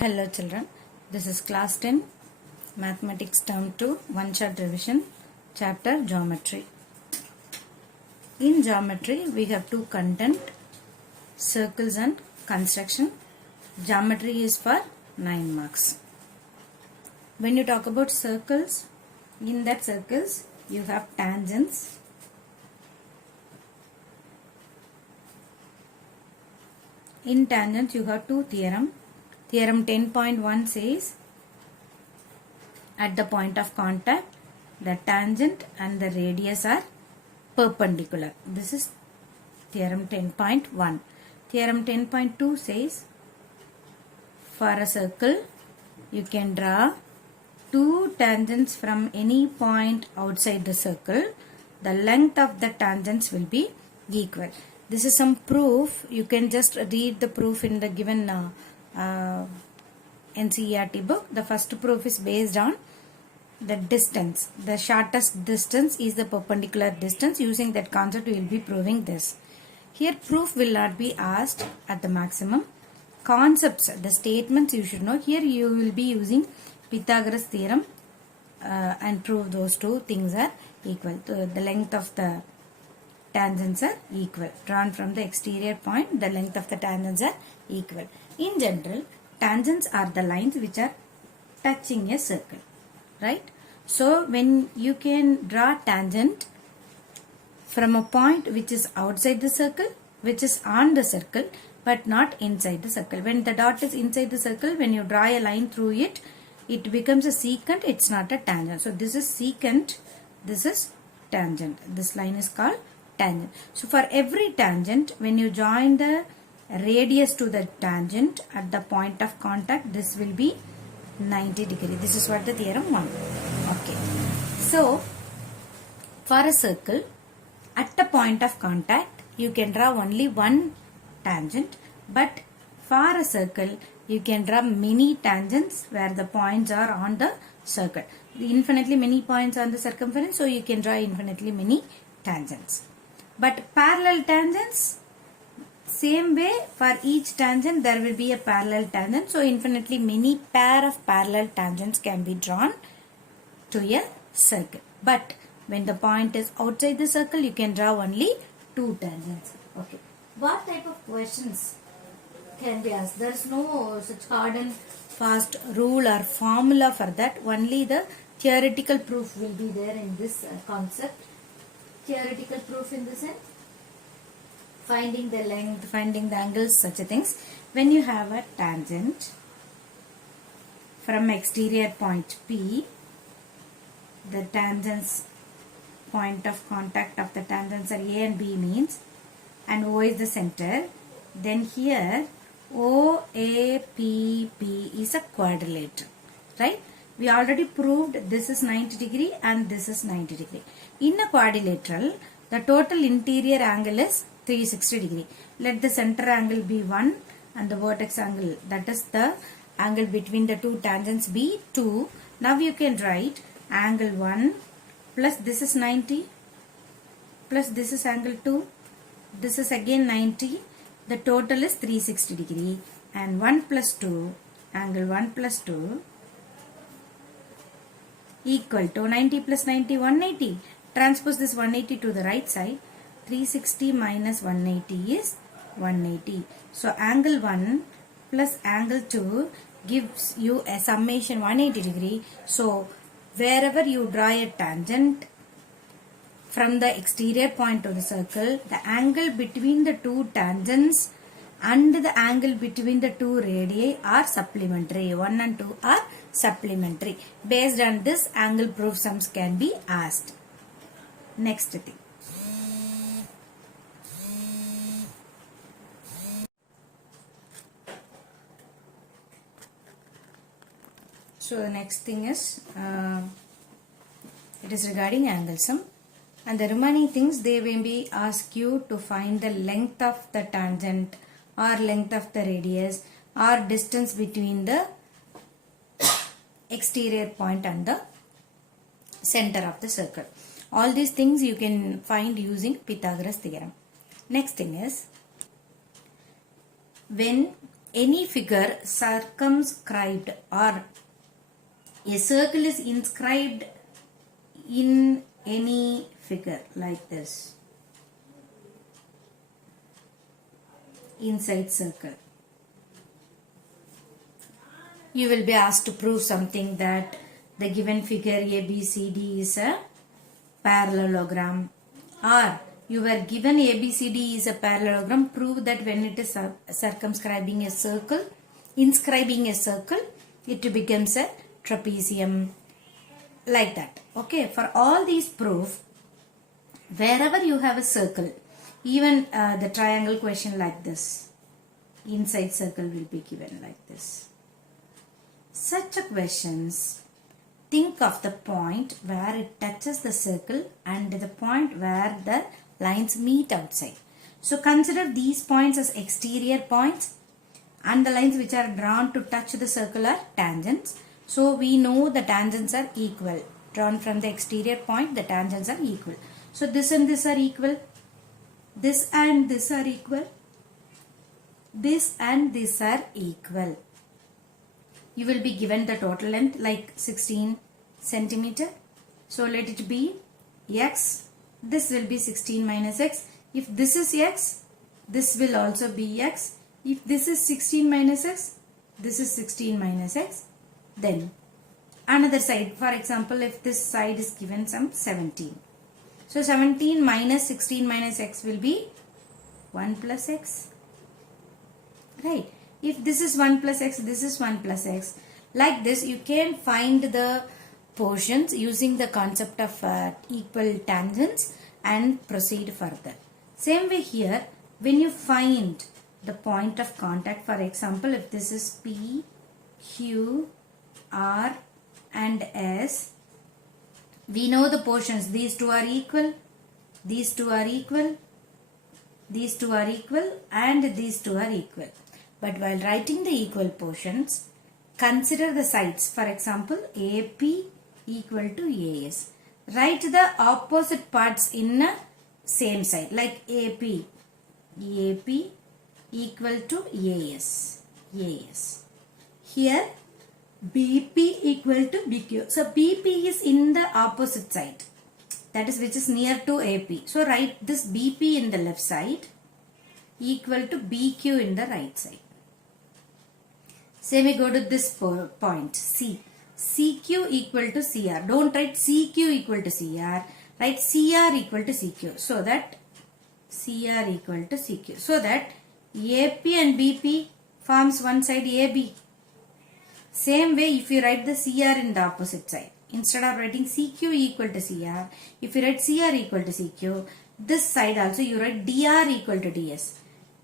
Hello children, this is class 10 mathematics term 2 one shot revision chapter geometry. In geometry we have two content, circles and construction. Geometry is for 9 marks. When you talk about circles, in that circles you have tangents, in tangents you have two theorem. Theorem 10.1 says at the point of contact the tangent and the radius are perpendicular. This is theorem 10.1. Theorem 10.2 says for a circle you can draw two tangents from any point outside the circle. The length of the tangents will be equal. This is some proof. You can just read the proof in the given NCERT book. The first proof is based on the distance. The shortest distance is the perpendicular distance. Using that concept we will be proving this. Here proof will not be asked at the maximum. Concepts, the statements you should know. Here you will be using Pythagoras theorem and prove those two things are equal. The length of the tangents are equal. Drawn from the exterior point, the length of the tangents are equal. In general, tangents are the lines which are touching a circle, right? So, when you can draw tangent from a point which is outside the circle, which is on the circle, but not inside the circle. When the dot is inside the circle, when you draw a line through it, it becomes a secant, it's not a tangent. So, this is secant, this is tangent. This line is called tangent. So, for every tangent, when you join the radius to the tangent at the point of contact, this will be 90 degree. This is what the theorem 1. Okay. So, for a circle, at the point of contact, you can draw only one tangent, but for a circle, you can draw many tangents where the points are on the circle. Infinitely many points on the circumference, so you can draw infinitely many tangents. But parallel tangents, same way for each tangent there will be a parallel tangent. So infinitely many pair of parallel tangents can be drawn to a circle. But when the point is outside the circle, you can draw only two tangents. Okay. What type of questions can be asked? There is no such hard and fast rule or formula for that. Only the theoretical proof will be there in this concept. Theoretical proof in the sense finding the length, finding the angles, such things. When you have a tangent from exterior point P, the tangents point of contact of the tangents are A and B means, and O is the center. Then here OAPP is a quadrilateral, right? We already proved this is 90 degree and this is 90 degree. In a quadrilateral, the total interior angle is 360 degree. Let the center angle be 1 and the vertex angle, that is the angle between the two tangents, be 2. Now you can write angle 1 plus this is 90 plus this is angle 2. This is again 90. The total is 360 degree, and 1 plus 2, angle 1 plus 2 equal to 90 plus 90, 180. Transpose this 180 to the right side. 360 minus 180 is 180. So, angle 1 plus angle 2 gives you a summation 180 degree. So, wherever you draw a tangent from the exterior point to the circle, the angle between the two tangents and the angle between the two radii are supplementary. 1 and 2 are supplementary. Based on this, angle proof sums can be asked. Next thing. So the next thing is, it is regarding angle sum. And the remaining things, they may be ask you to find the length of the tangent or length of the radius or distance between the exterior point and the center of the circle. All these things you can find using Pythagoras theorem. Next thing is, when any figure circumscribed or a circle is inscribed in any figure like this. Inside circle. You will be asked to prove something that the given figure ABCD is a parallelogram, or you were given ABCD is a parallelogram. Prove that when it is circumscribing a circle, inscribing a circle, it becomes a trapezium, like that. Okay, for all these proof, wherever you have a circle, even the triangle question like this, inside circle will be given like this. Such a questions, think of the point where it touches the circle and the point where the lines meet outside. So consider these points as exterior points, and the lines which are drawn to touch the circle are tangents. So we know the tangents are equal. Drawn from the exterior point, the tangents are equal. So this and this are equal. This and this are equal. This and this are equal. You will be given the total length like 16 centimeter. So let it be x. This will be 16 minus x. If this is x, this will also be x. If this is 16 minus x, this is 16 minus x. Then another side, for example, if this side is given some 17. So 17 minus 16 minus x will be 1 plus x. Right. If this is 1 plus x, this is 1 plus x. Like this, you can find the portions using the concept of equal tangents and proceed further. Same way here, when you find the point of contact, for example, if this is P, Q, R and S, we know the portions. These two are equal, these two are equal, these two are equal, and these two are equal. But while writing the equal portions, consider the sides. For example, AP equal to AS. Write the opposite parts in a same side, like AP equal to AS. Here BP equal to BQ. So BP is in the opposite side, that is which is near to AP. So write this BP in the left side equal to BQ in the right side. Say we go to this point C. CQ equal to CR. Don't write CQ equal to CR. Write CR equal to CQ. So that CR equal to CQ. So that AP and BP forms one side AB. Same way if you write the CR in the opposite side. Instead of writing CQ equal to CR, if you write CR equal to CQ, this side also you write DR equal to DS.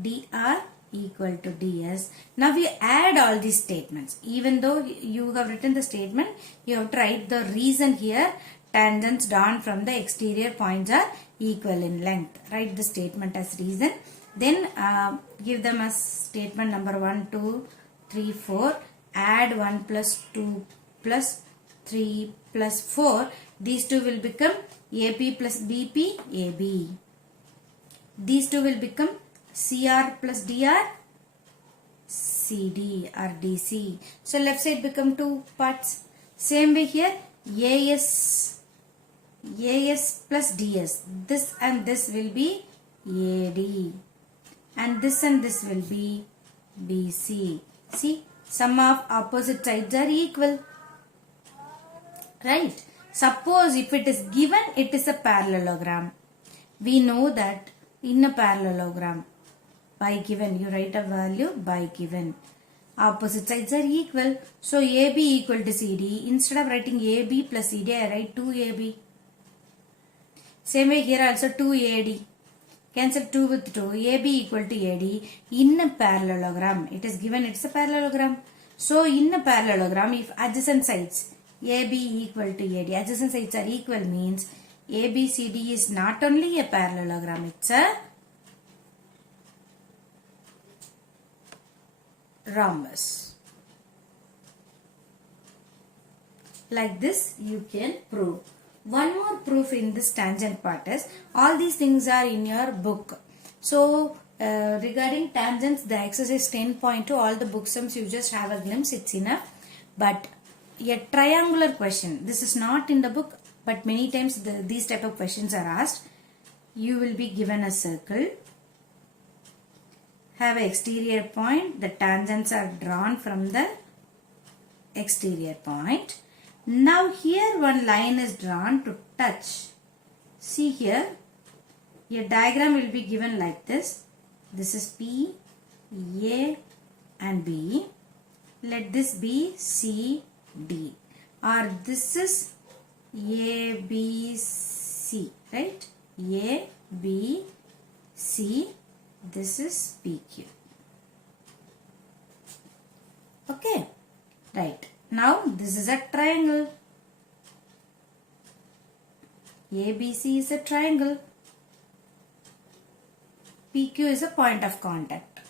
DR equal to DS. Now we add all these statements. Even though you have written the statement, you have to write the reason here. Tangents drawn from the exterior points are equal in length. Write the statement as reason. Then give them as statement number 1, 2, 3, 4. Add 1 plus 2 plus 3 plus 4. These two will become AP plus BP, AB. These two will become CR plus DR, CD or DC. So left side become two parts. Same way here, AS plus DS. This and this will be AD. And this will be BC. See, sum of opposite sides are equal. Right? Suppose if it is given, it is a parallelogram. We know that in a parallelogram, by given, you write a value by given. Opposite sides are equal. So AB equal to CD. Instead of writing AB plus CD, I write 2AB. Same way here also 2AD. Cancel 2 with 2. AB equal to AD. In a parallelogram, it is given, it's a parallelogram. So in a parallelogram, if adjacent sides AB equal to AD, adjacent sides are equal means ABCD is not only a parallelogram, it's a rhombus. Like this you can prove. One more proof in this tangent part is, all these things are in your book. So regarding tangents, the exercise 10.2, all the book sums you just have a glimpse, it's enough. But a triangular question, this is not in the book, but many times these type of questions are asked. You will be given a circle, have an exterior point, the tangents are drawn from the exterior point. Now here one line is drawn to touch. See here, a diagram will be given like this. This is P, A and B. Let this be C, D. Or this is A, B, C, right? A, B, C. This is PQ. Okay, right. Now this is a triangle. ABC is a triangle. PQ is a point of contact.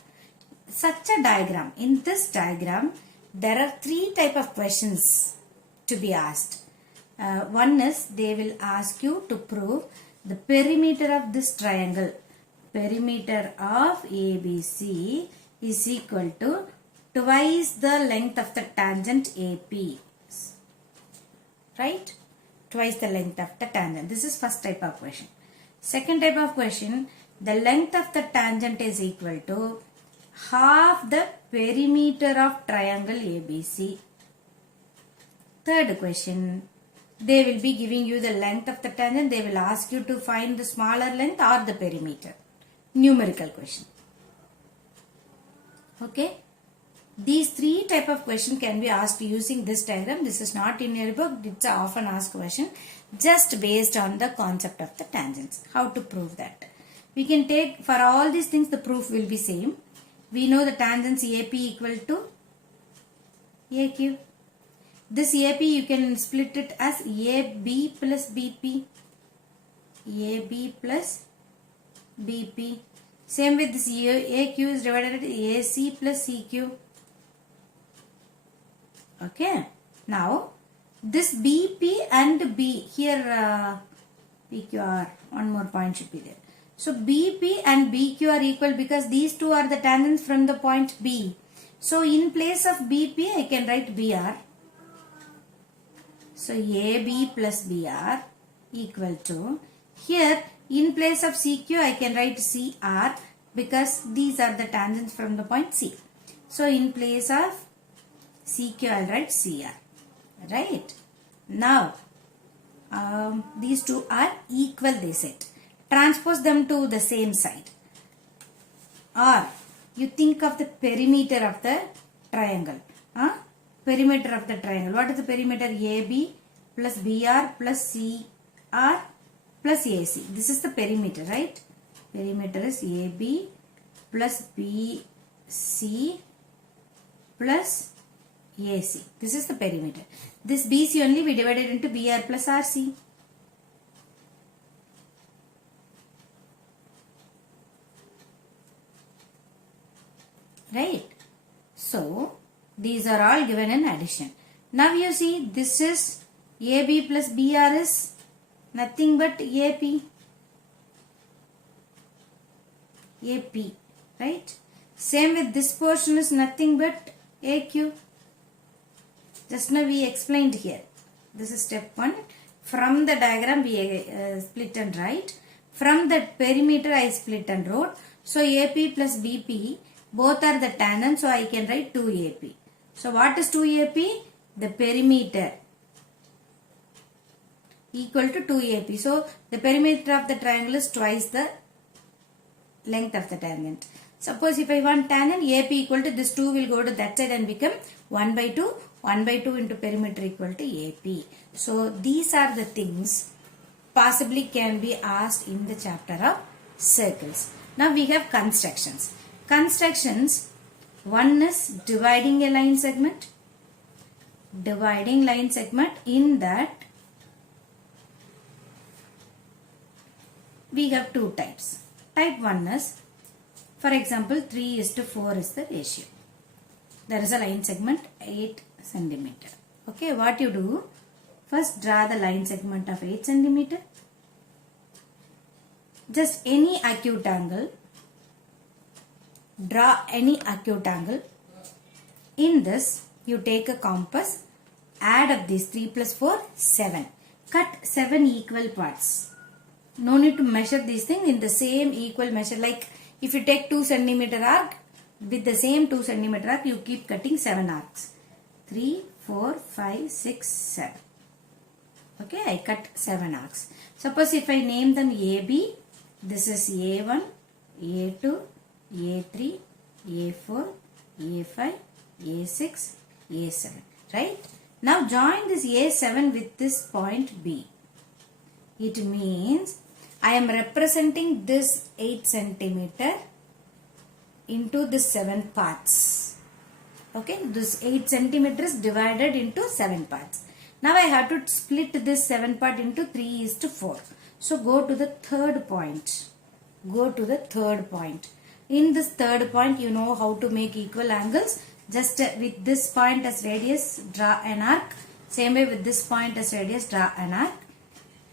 Such a diagram. In this diagram, there are three type of questions to be asked. One is they will ask you to prove the perimeter of this triangle. Perimeter of ABC is equal to twice the length of the tangent AP. Right? Twice the length of the tangent. This is first type of question. Second type of question, the length of the tangent is equal to half the perimeter of triangle ABC. Third question, they will be giving you the length of the tangent. They will ask you to find the smaller length or the perimeter. Numerical question. Okay. These three type of question can be asked using this diagram. This is not in your book. It's an often asked question just based on the concept of the tangents. How to prove that? We can take for all these things the proof will be same. We know the tangents AP equal to AQ. This AP you can split it as AB plus BP. AB plus BP. Same with this AQ is divided into AC plus CQ. Okay. Now, this BP and B, here PQR, one more point should be there. So, BP and BQ are equal because these two are the tangents from the point B. So, in place of BP, I can write BR. So, AB plus BR equal to, here in place of CQ, I can write CR because these are the tangents from the point C. So, in place of CQ, I will write CR. Right? Now, these two are equal, they said. Transpose them to the same side. Or, you think of the perimeter of the triangle. Perimeter of the triangle. What is the perimeter? AB plus BR plus CR plus AC. This is the perimeter, right? Perimeter is AB plus BC plus AC. This is the perimeter. This BC only we divided into BR plus RC. Right? So, these are all given in addition. Now you see this is AB plus BR is nothing but AP. AP. Right? Same with this portion is nothing but AQ. Just now we explained here. This is step 1. From the diagram we split and write. From the perimeter I split and wrote. So AP plus BP both are the tangents. So I can write 2AP. So what is 2AP? The perimeter equal to 2AP. So the perimeter of the triangle is twice the length of the tangent. Suppose if I want tangent, AP equal to this 2 will go to that side and become 1 by 2. 1 by 2 into perimeter equal to AP. So these are the things possibly can be asked in the chapter of circles. Now we have constructions. Constructions, one is dividing a line segment. Dividing line segment, in that we have two types. Type 1 is, for example, 3:4 is the ratio. There is a line segment 8 centimeter. Okay, what you do? First draw the line segment of 8 centimeter. Just any acute angle draw any acute angle. In this, you take a compass, add up these 3 plus 4, 7. Cut 7 equal parts. No need to measure these things in the same equal measure. Like if you take 2 centimeter arc, with the same 2 centimeter arc, you keep cutting 7 arcs. 3, 4, 5, 6, 7. Okay, I cut 7 arcs. Suppose if I name them AB, this is A1, A2, A3, A4, A5, A6, A7. Right? Now join this A7 with this point B. It means I am representing this 8 centimeter into the 7 parts. Okay, this 8 centimeters divided into 7 parts. Now I have to split this 7 part into 3:4. So go to the third point. Go to the third point. In this third point, you know how to make equal angles. Just with this point as radius, draw an arc. Same way with this point as radius, draw an arc.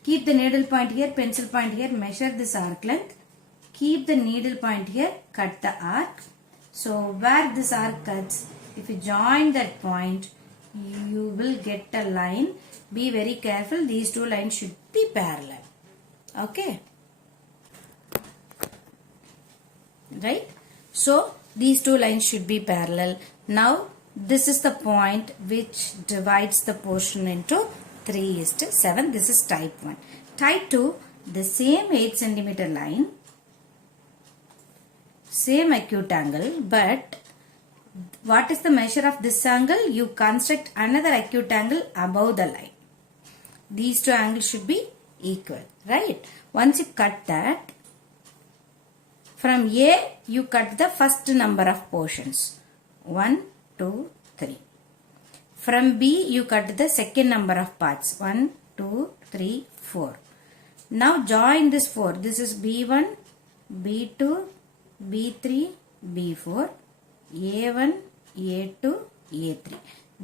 Keep the needle point here, pencil point here, measure this arc length. Keep the needle point here, cut the arc. So where this arc cuts, if you join that point, you will get a line. Be very careful, these two lines should be parallel. Okay. Right? So these two lines should be parallel. Now this is the point which divides the portion into 3:7. This is type 1. Type 2, the same 8 centimeter line, same acute angle, but what is the measure of this angle? You construct another acute angle above the line. These two angles should be equal, right? Once you cut that, from A, you cut the first number of portions. 1, 2, 3. From B, you cut the second number of parts. 1, 2, 3, 4. Now join this 4. This is B1, B2, B3, B4, A1, A2, A3.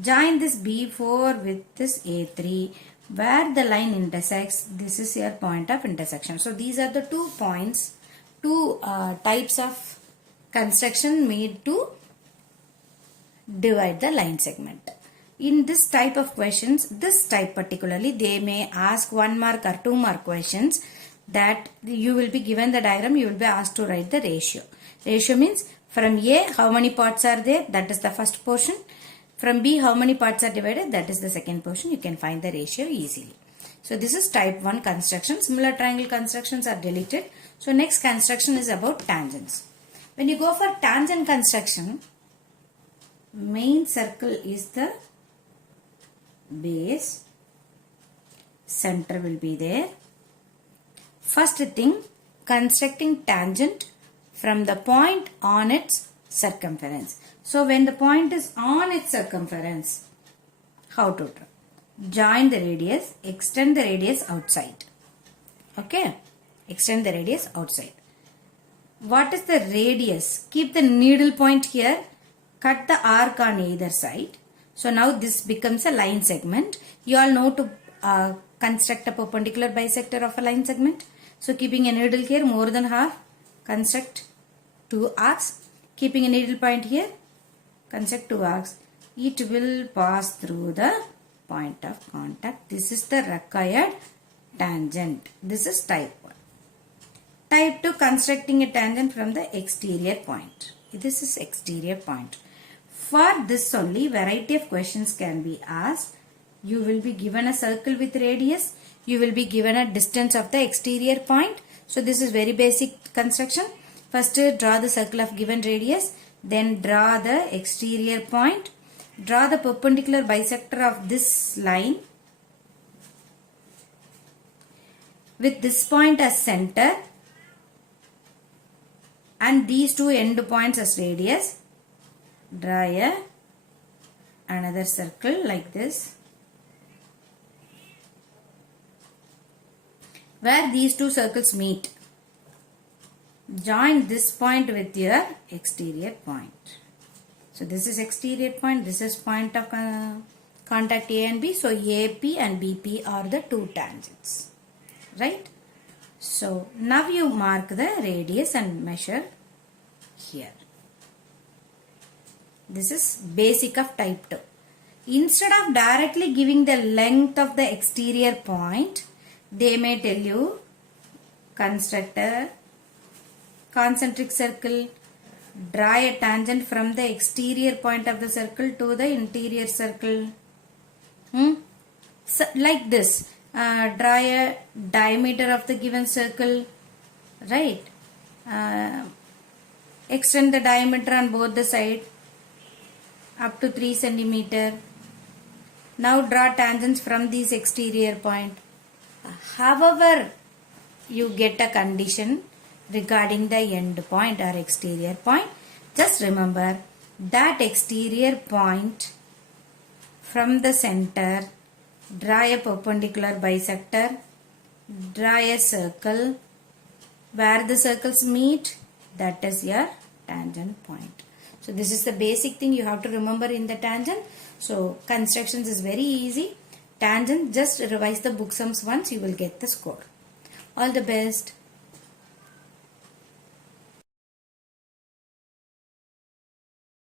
Join this B4 with this A3. Where the line intersects, this is your point of intersection. So these are the 2 points, 2 types of construction made to divide the line segment. In this type of questions, this type particularly, they may ask 1 mark or 2 mark questions that you will be given the diagram, you will be asked to write the ratio. Ratio means from A, how many parts are there? That is the first portion. From B, how many parts are divided? That is the second portion. You can find the ratio easily. So this is type 1 construction. Similar triangle constructions are deleted. So next construction is about tangents. When you go for tangent construction, main circle is the base, center will be there. First thing, constructing tangent from the point on its circumference. So when the point is on its circumference, how to draw? Join the radius, extend the radius outside. Okay, extend the radius outside. What is the radius? Keep the needle point here, cut the arc on either side. So now this becomes a line segment. You all know to construct a perpendicular bisector of a line segment. So keeping a needle here more than half, construct 2 arcs. Keeping a needle point here, construct 2 arcs. It will pass through the point of contact. This is the required tangent. This is type 1. Type 2, constructing a tangent from the exterior point. This is exterior point. For this only, variety of questions can be asked. You will be given a circle with radius. You will be given a distance of the exterior point. So this is very basic construction. First draw the circle of given radius. Then draw the exterior point. Draw the perpendicular bisector of this line with this point as center and these 2 end points as radius. Draw another circle like this, where these 2 circles meet. Join this point with your exterior point. So this is exterior point, this is point of contact A and B. So AP and BP are the 2 tangents, right? So now you mark the radius and measure here. This is basic of type 2. Instead of directly giving the length of the exterior point, they may tell you construct a concentric circle, draw a tangent from the exterior point of the circle to the interior circle. So, like this, draw a diameter of the given circle, right? Extend the diameter on both the sides up to 3 centimeter. Now draw tangents from these exterior point. However, you get a condition regarding the end point or exterior point. Just remember that exterior point from the center, draw a perpendicular bisector, draw a circle. Where the circles meet, that is your tangent point. So this is the basic thing you have to remember in the tangent. So constructions is very easy. Tangent, just revise the book sums once, you will get the score. All the best.